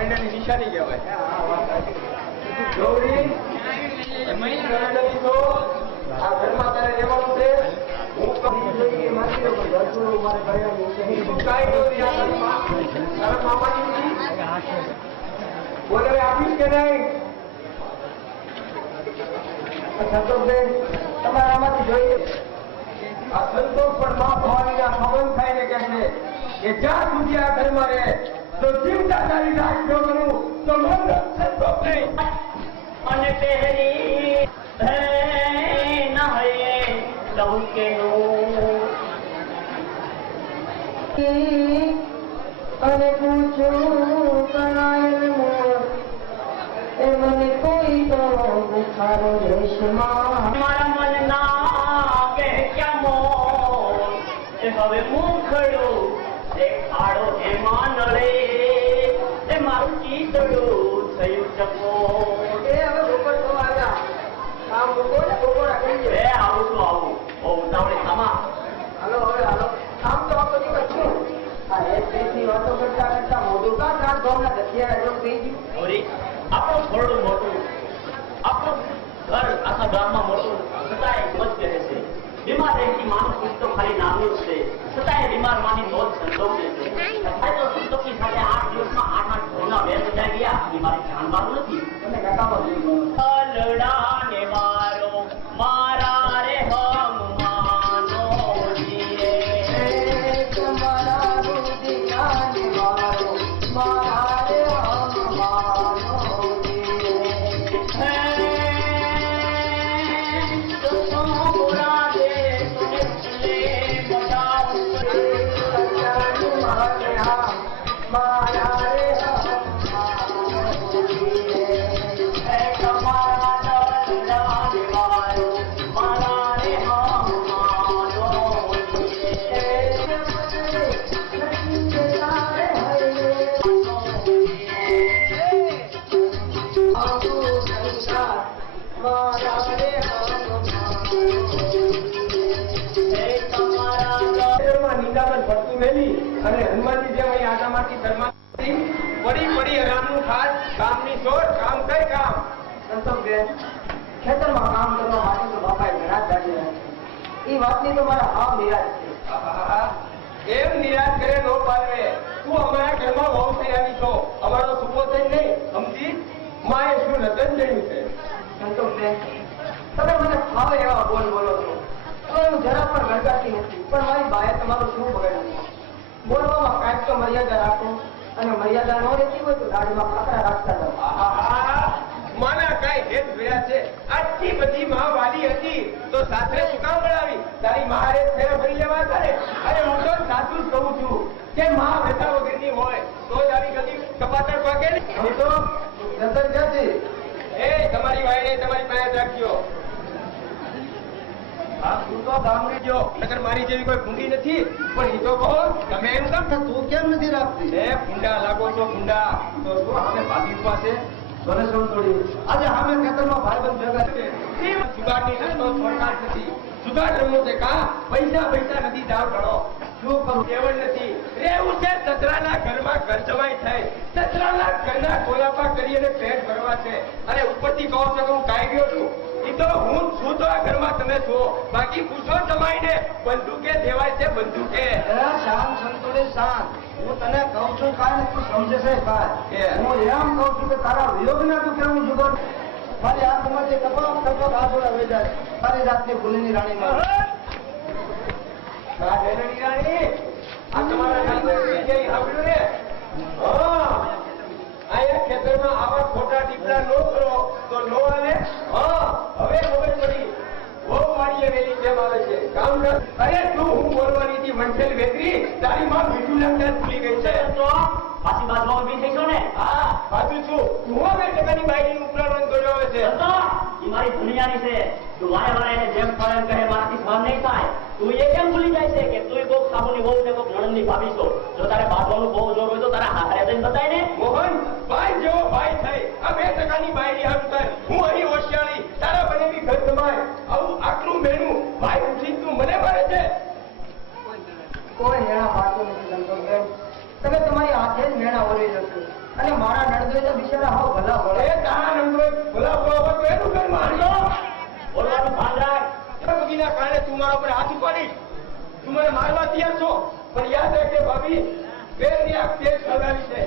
આ નિશાની કહેવાય. ગૌરી તો આ ઘરમાં તારે રહેવાનું છે. હું કહું છું મારી લો પણ ઘરનું મારે કરેલું છે. કાંઈ આ ઘરમાં. તારા મામાની બોલે આપીશ કે નહીં? તમારામાંથી જોઈએ. આ સંતોષ પણ મા ભવાનીના સંબંધ ખાઈને કહે છે કે જ્યાં સુધી આ ઘરમાં રહે તો જીવતા તારી રાખ ન કરું તો મન સંતોષ નહીં અને પહેરી નહે લૌકેનું અને પૂછું કણાયલ મોર એ મને કોઈ તો બુખારો રેશમા મારા મનના કે ક્યાં મોર એ હવે મુખડું દેખાડો એ માનડે એ મારું ચીતડું થયું ચકો એ હવે ગોબર તો આવ્યા આ મૂકો ને ગોબર આગળ એ આવું તો આવું ઓ ઉતાવળે થામા હાલો હવે હાલો આમ તો આખો દિવસ શું આ દેશની વાતો કરતા કરતા મોઢું કા કામ ભાવના દસિયા જો થઈ ગયું ઓરી આપણું થોડું મોટું આપણું ઘર આખા ગામમાં મોટું છતાંય મત રહે છે બીમાર રહેતી માનું સુખ તો ખાલી નામનું છે છતાંય બીમાર માની નોંધ સંતોષે છે તો સંતોષની સાથે આઠ દિવસમાં આઠ મારી જાણવાનું નથી તમે કાકા લડાને મારો મારા રે હમ માનો. તમારા કામની શોર કામ કઈ કામ? સંતોષબેન ખેતરમાં કામ કરવા માટે તો બાપાએ ઘણા દાડી નાખ્યા. એ વાતની તો મારા હાવ નિરાશ છે. એમ નિરાશ કરે નો પાલવે તું અમારા ઘરમાં બહુ થઈ આવી છો. અમારો સુપો થઈ નહીં સમજી? માએ શું રતન જણ્યું છે? સંતોષબેન તમે મને ફાવે એવા બોલ બોલો છો. હું જરા પણ ગણગાતી નથી પણ મારી બાએ તમારું શું બગાડ્યું બોલવામાં કાંઈક તો મર્યાદા રાખો. અને મર્યાદા ન રહેતી હોય તો દાઢીમાં ખાખરા રાખતા રહો માના કઈ હેત જોયા છે. આટલી બધી માં વાલી હતી તો સાસરે શું કામ બનાવી તારી મારે ફેર ભરી લેવા કરે અરે હું તો સાચું જ કહું છું કે માં બેટા વગેરેની હોય તો જ આવી કદી કપાતર પાકે ને? હું તો જતન જતી એ તમારી વાયને તમારી પાસે રાખ્યો. પાસે, પૈસા નથી દાવ ગણો શું કરું નથી. એવું છે સસરાના ઘરમાં ઘર થાય. સસરાના ઘરના ખોલાપા કરી અને પેટ ભરવા છે. અને ઉપરથી કહો છો કે હું કાઈ ગયો છું? તો હું છું તો આ ઘરમાં તમે છો. બાકી પૂછો જમાઈને બંદૂકે દેવાય છે બંદૂકે. શાંત સંતોડે શાંત. હું તને કહું છું કાંઈ તું સમજે છે કે? કાંઈ હું એમ કહું છું કે તારા વિયોગને તું કેવું જુગર મારી આંખમાં જે કપાળ કપાળ આંસુડા આવી જાય. તારી જાતની ભૂલીની રાણી માં આ બેનડી રાણી, આ તમારા નામે ને? હા. અહીંયા ખેતરમાં આવા ખોટા દીપડા નો કરો તો નો આવે? હા, હવે ખબર પડી. બહુ વાડીએ વેલી કેમ આવે છે? કામ કર અરે તું હું બોલવાની હતી વંશેલ વેતરી તારી માં મીઠું લખતા ભૂલી ગઈ છે. તો પાછી બાજુમાં ઊભી થઈ છો ને? હા સાચું છું. તું હવે ટકાની બાઈની ઉપરાણ કર્યો આવે છે. સંતો, ઈ મારી દુનિયાની છે. તું વારે વારે એને જેમ ફરે કહે મારાથી સહન નહીં થાય. તું એ કેમ ભૂલી જાય છે કે તું કોક સામુની વહુ ને કોક નણંદની ભાભી છો? જો તારે બહુ જોર હોય તો તારા હાથે જઈને બતાય ને. મોહન ભાઈ જેવો ભાઈ થઈ આ બે ટકાની બાયરી હાથ હું અહીં હોશિયારી તારા બનેવી ઘર જમાય આવું આટલું મેનું ભાઈ ઉઠી તું મને મારે છે કોઈ હેણા પાડતું નથી સંતોષબેન તમે તમે તમારી હાથે જ મેણા ઓરવી જશો અને મારા નણદોઈ તો બિચારા ભલા એ તારા ભલા તો એનું કઈ માનજો બોલવાનું ભાન રાખ કારણે તું મારા ઉપર હાથ ઉપાડીશ. તું મને મારવા તૈયાર છો. પણ યાદ રાખજે ભાભી બેની આ કેસ ખવડાવી છે